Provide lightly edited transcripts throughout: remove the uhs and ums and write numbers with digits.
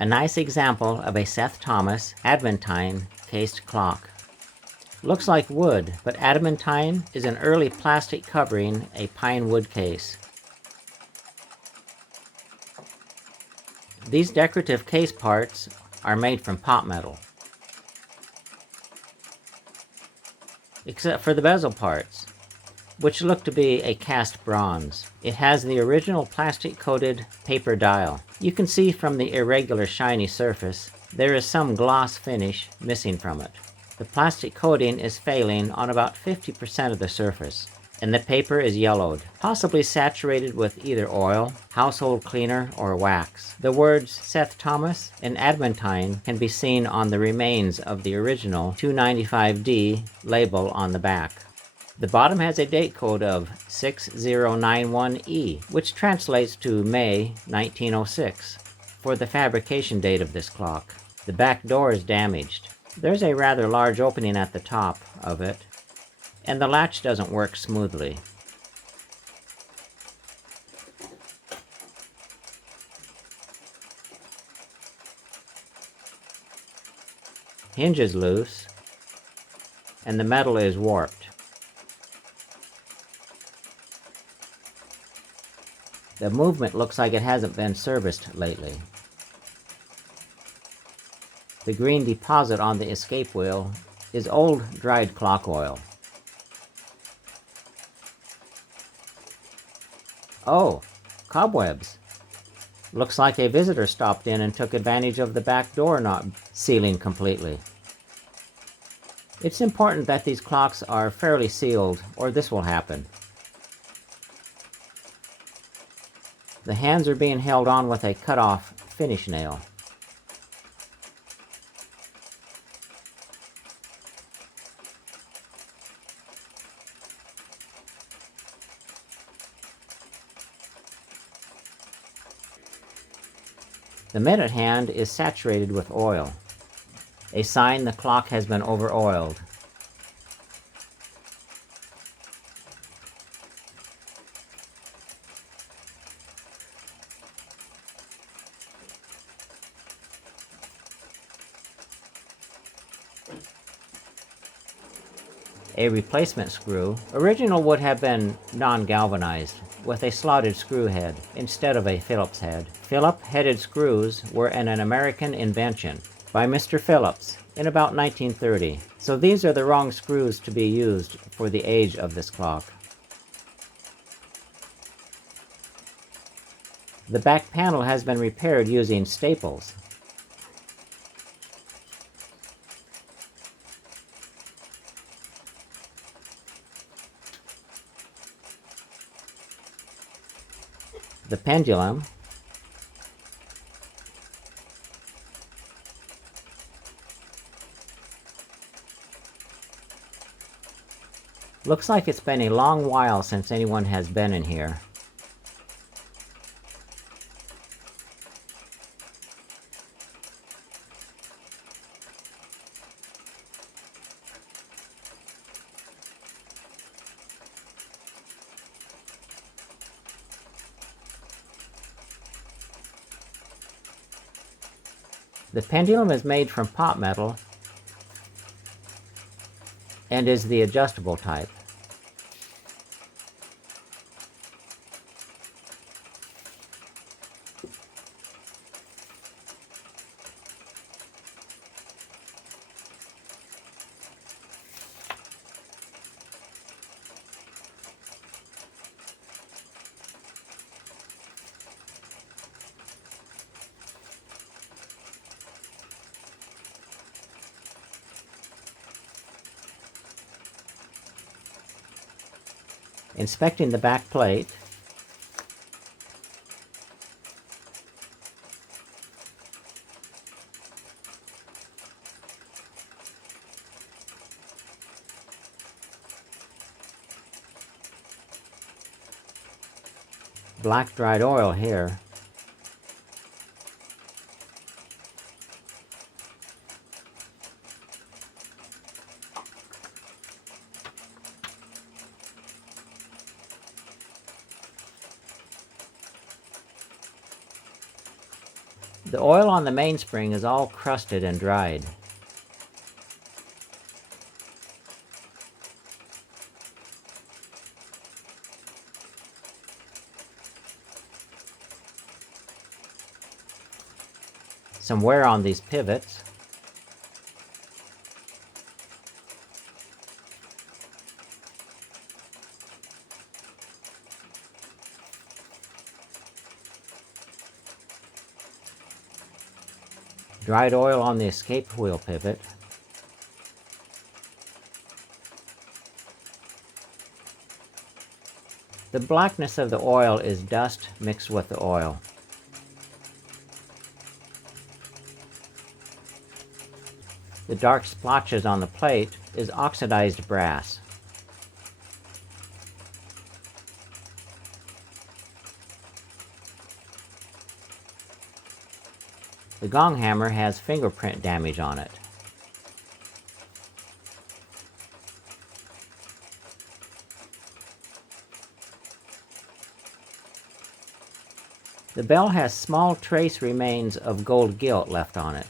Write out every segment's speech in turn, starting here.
A nice example of a Seth Thomas adamantine cased clock. Looks like wood, but adamantine is an early plastic covering a pine wood case. These decorative case parts are made from pot metal, except for the bezel parts, which look to be a cast bronze. It has the original plastic-coated paper dial. You can see from the irregular shiny surface, there is some gloss finish missing from it. The plastic coating is failing on about 50% of the surface, and the paper is yellowed, possibly saturated with either oil, household cleaner, or wax. The words Seth Thomas and adamantine can be seen on the remains of the original 295D label on the back. The bottom has a date code of 6091E, which translates to May 1906, for the fabrication date of this clock. The back door is damaged. There's a rather large opening at the top of it, and the latch doesn't work smoothly. Hinge is loose, and the metal is warped. The movement looks like it hasn't been serviced lately. The green deposit on the escape wheel is old dried clock oil. Oh, cobwebs. Looks like a visitor stopped in and took advantage of the back door not sealing completely. It's important that these clocks are fairly sealed, or this will happen. The hands are being held on with a cut-off finish nail. The minute hand is saturated with oil, a sign the clock has been over-oiled. A replacement screw. Original would have been non-galvanized, with a slotted screw head instead of a Phillips head. Phillip-headed screws were an American invention by Mr. Phillips in about 1930, so these are the wrong screws to be used for the age of this clock. The back panel has been repaired using staples. The pendulum looks like it's been a long while since anyone has been in here. The pendulum is made from pot metal and is the adjustable type. Inspecting the back plate, black dried oil here. The oil on the mainspring is all crusted and dried. Some wear on these pivots. Dried oil on the escape wheel pivot. The blackness of the oil is dust mixed with the oil. The dark splotches on the plate is oxidized brass. The gong hammer has fingerprint damage on it. The bell has small trace remains of gold gilt left on it.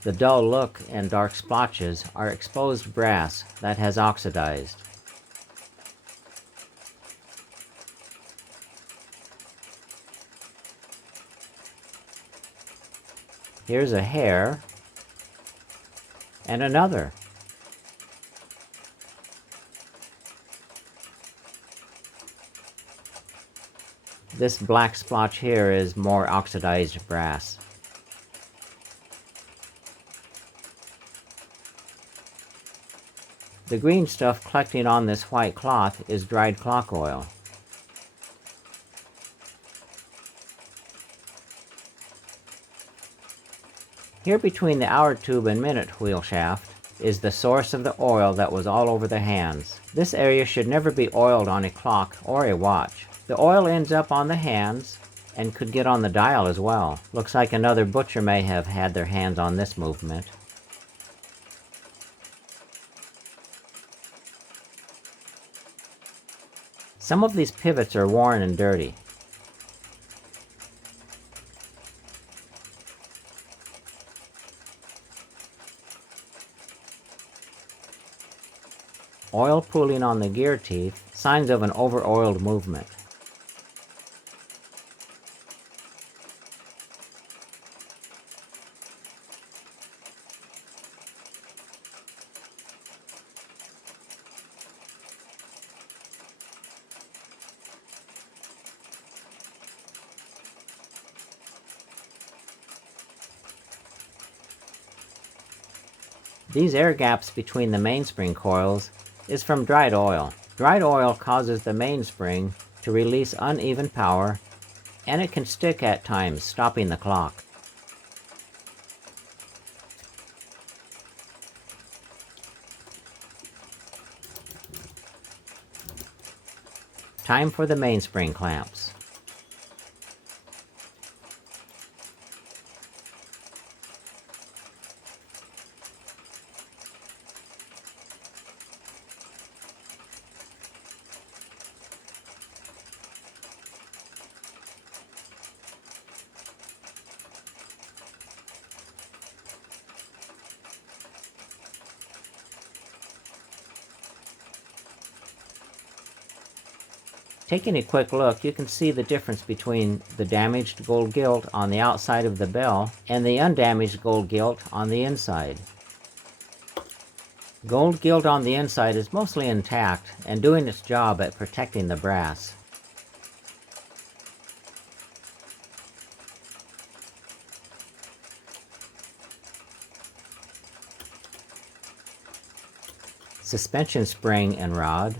The dull look and dark splotches are exposed brass that has oxidized. Here's a hair and another. This black splotch here is more oxidized brass. The green stuff collecting on this white cloth is dried clock oil. Here between the hour tube and minute wheel shaft is the source of the oil that was all over the hands. This area should never be oiled on a clock or a watch. The oil ends up on the hands and could get on the dial as well. Looks like another butcher may have had their hands on this movement. Some of these pivots are worn and dirty. Oil pooling on the gear teeth, signs of an over-oiled movement. These air gaps between the mainspring coils is from dried oil. Dried oil causes the mainspring to release uneven power, and it can stick at times, stopping the clock. Time for the mainspring clamps. Taking a quick look, you can see the difference between the damaged gold gilt on the outside of the bell and the undamaged gold gilt on the inside. Gold gilt on the inside is mostly intact and doing its job at protecting the brass. Suspension spring and rod.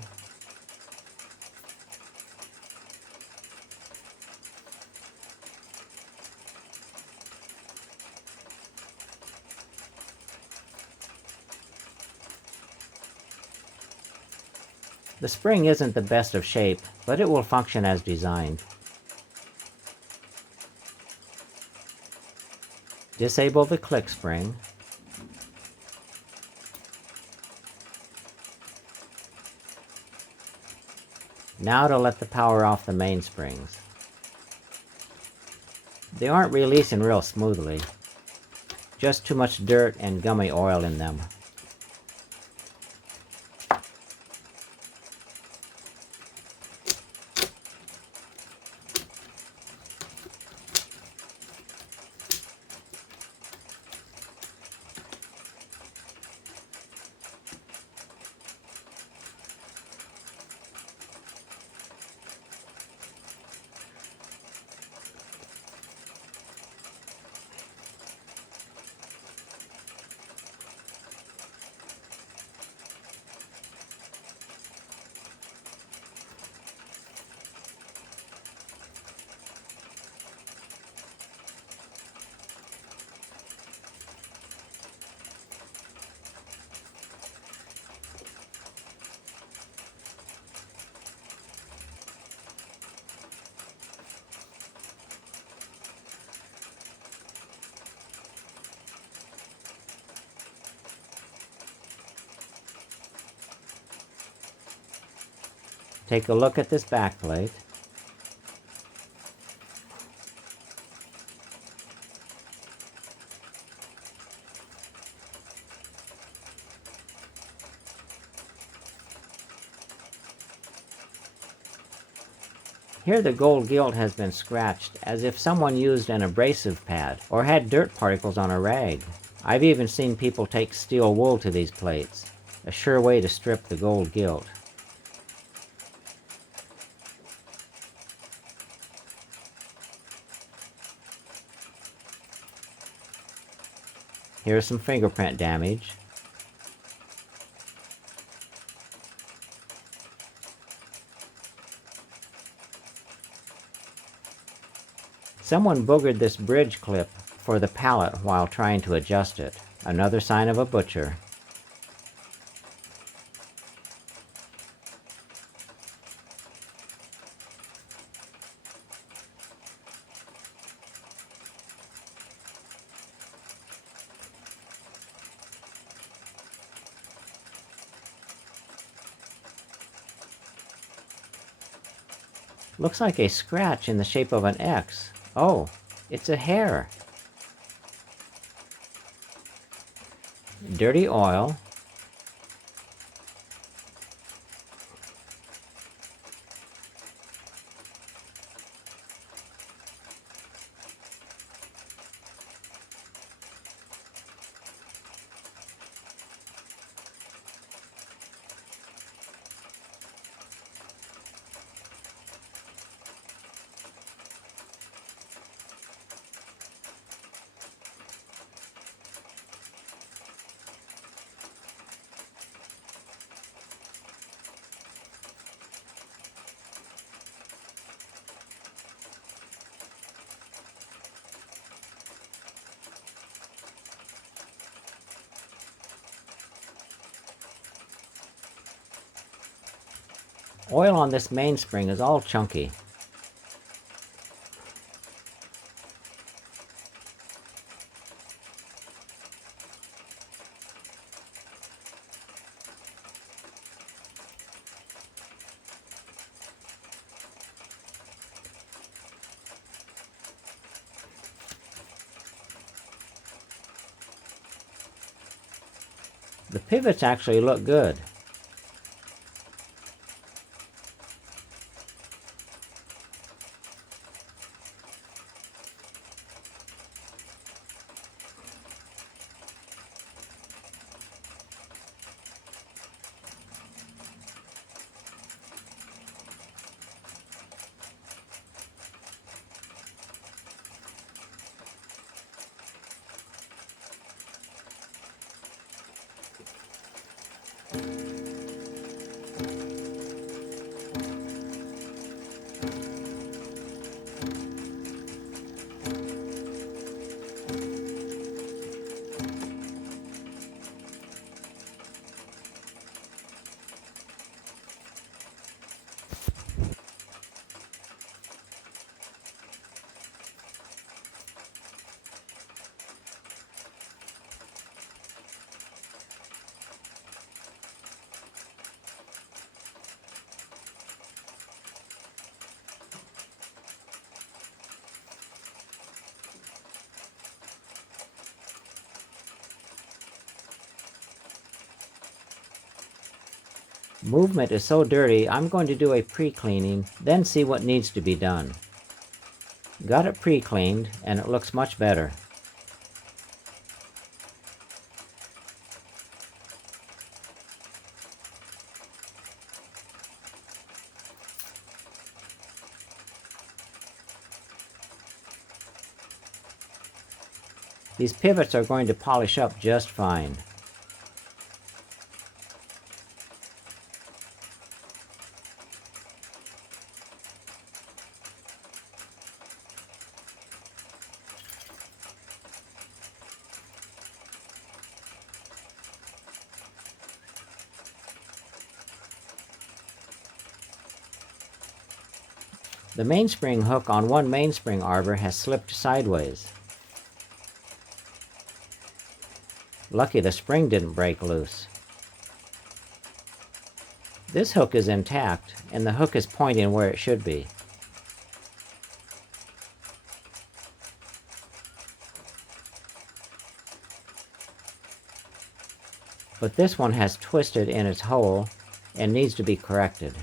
The spring isn't the best of shape, but it will function as designed. Disable the click spring. Now to let the power off the mainsprings. They aren't releasing real smoothly. Just too much dirt and gummy oil in them. Take a look at this back plate. Here the gold gilt has been scratched as if someone used an abrasive pad or had dirt particles on a rag. I've even seen people take steel wool to these plates, a sure way to strip the gold gilt. Here's some fingerprint damage. Someone boogered this bridge clip for the pallet while trying to adjust it. Another sign of a butcher. Looks like a scratch in the shape of an X. Oh, it's a hair. Dirty oil. Oil on this mainspring is all chunky. The pivots actually look good. Movement is so dirty, I'm going to do a pre-cleaning, then see what needs to be done. Got it pre-cleaned, and it looks much better. These pivots are going to polish up just fine. The mainspring hook on one mainspring arbor has slipped sideways. Lucky the spring didn't break loose. This hook is intact, and the hook is pointing where it should be. But this one has twisted in its hole and needs to be corrected.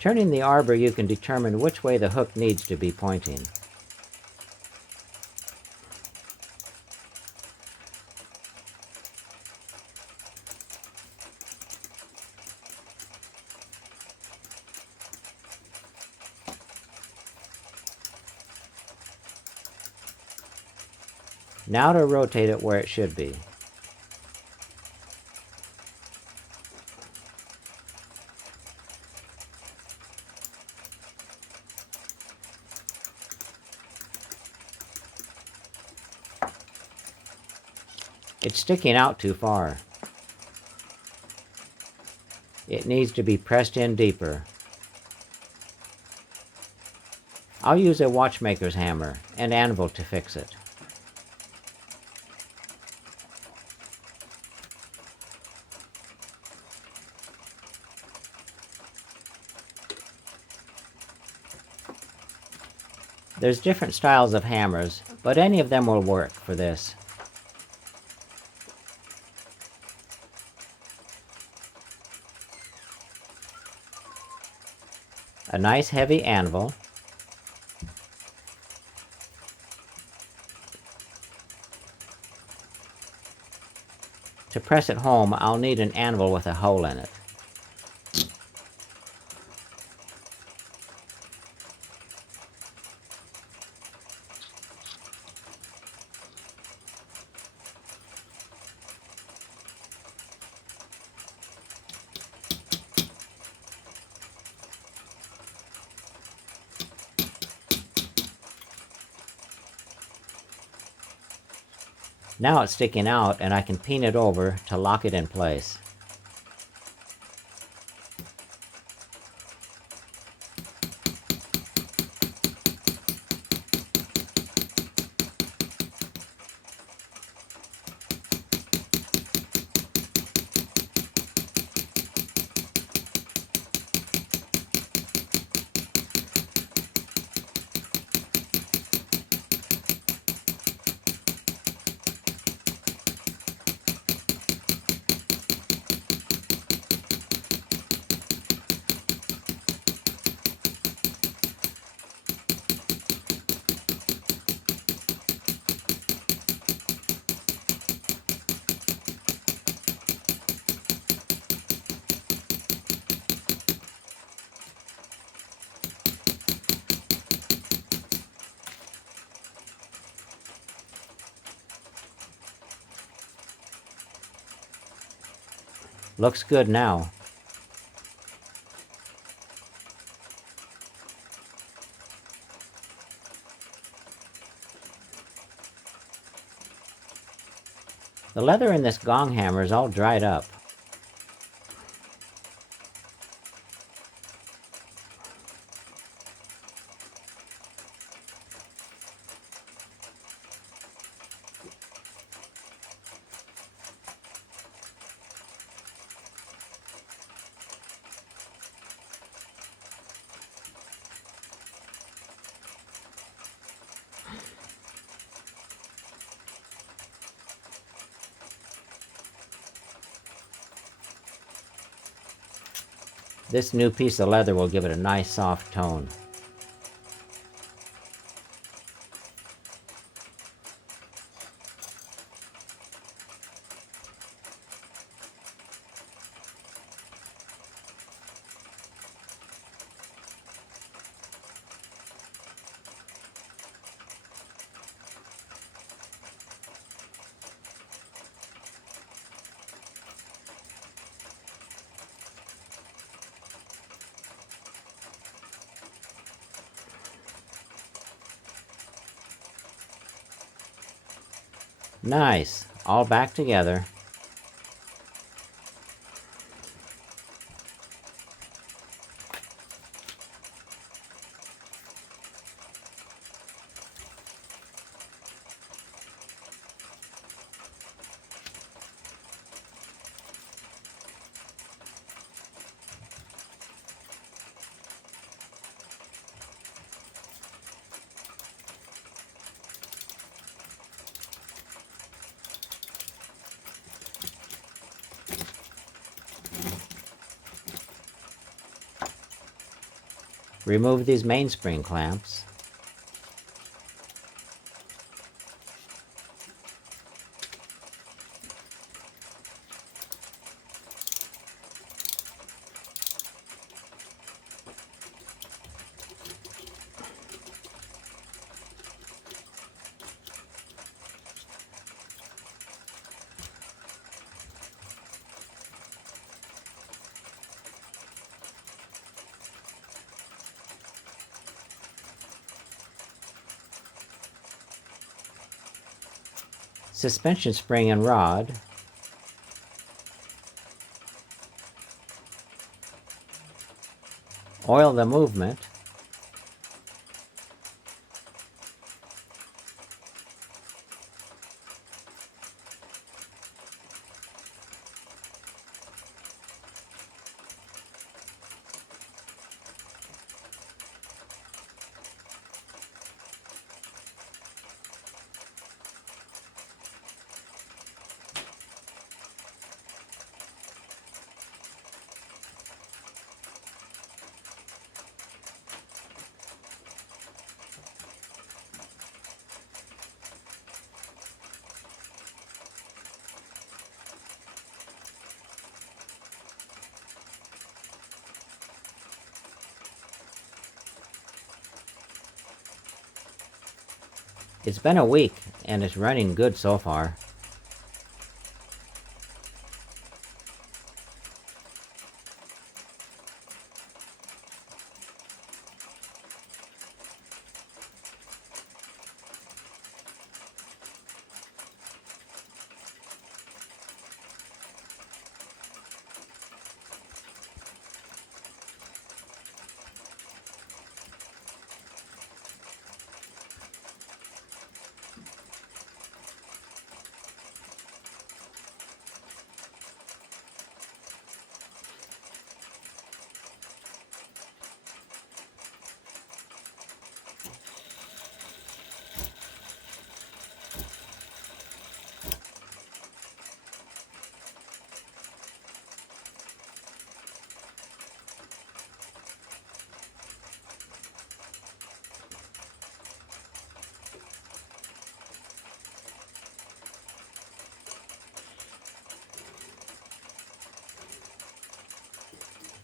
Turning the arbor, you can determine which way the hook needs to be pointing. Now to rotate it where it should be. It's sticking out too far. It needs to be pressed in deeper. I'll use a watchmaker's hammer and anvil to fix it. There's different styles of hammers, but any of them will work for this. A nice heavy anvil, to press it home, I'll need an anvil with a hole in it. Now it's sticking out, and I can pin it over to lock it in place. Looks good now. The leather in this gong hammer is all dried up. This new piece of leather will give it a nice soft tone. Nice, all back together. Remove these mainspring clamps. Suspension spring and rod. Oil the movement. It's been a week, and it's running good so far.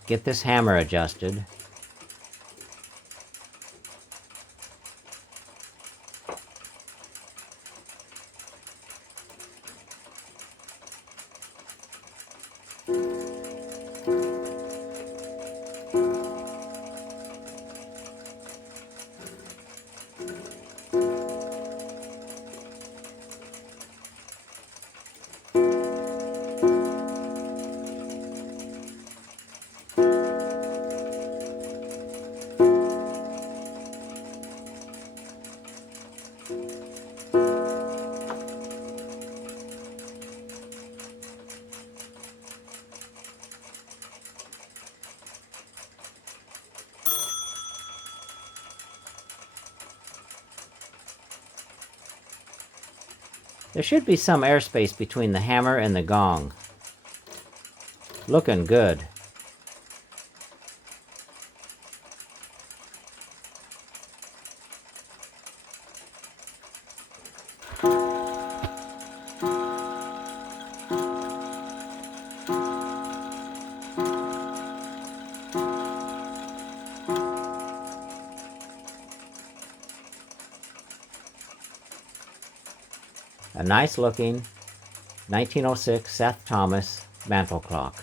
Get this hammer adjusted. There should be some airspace between the hammer and the gong. Looking good. a nice looking 1906 Seth Thomas mantel clock.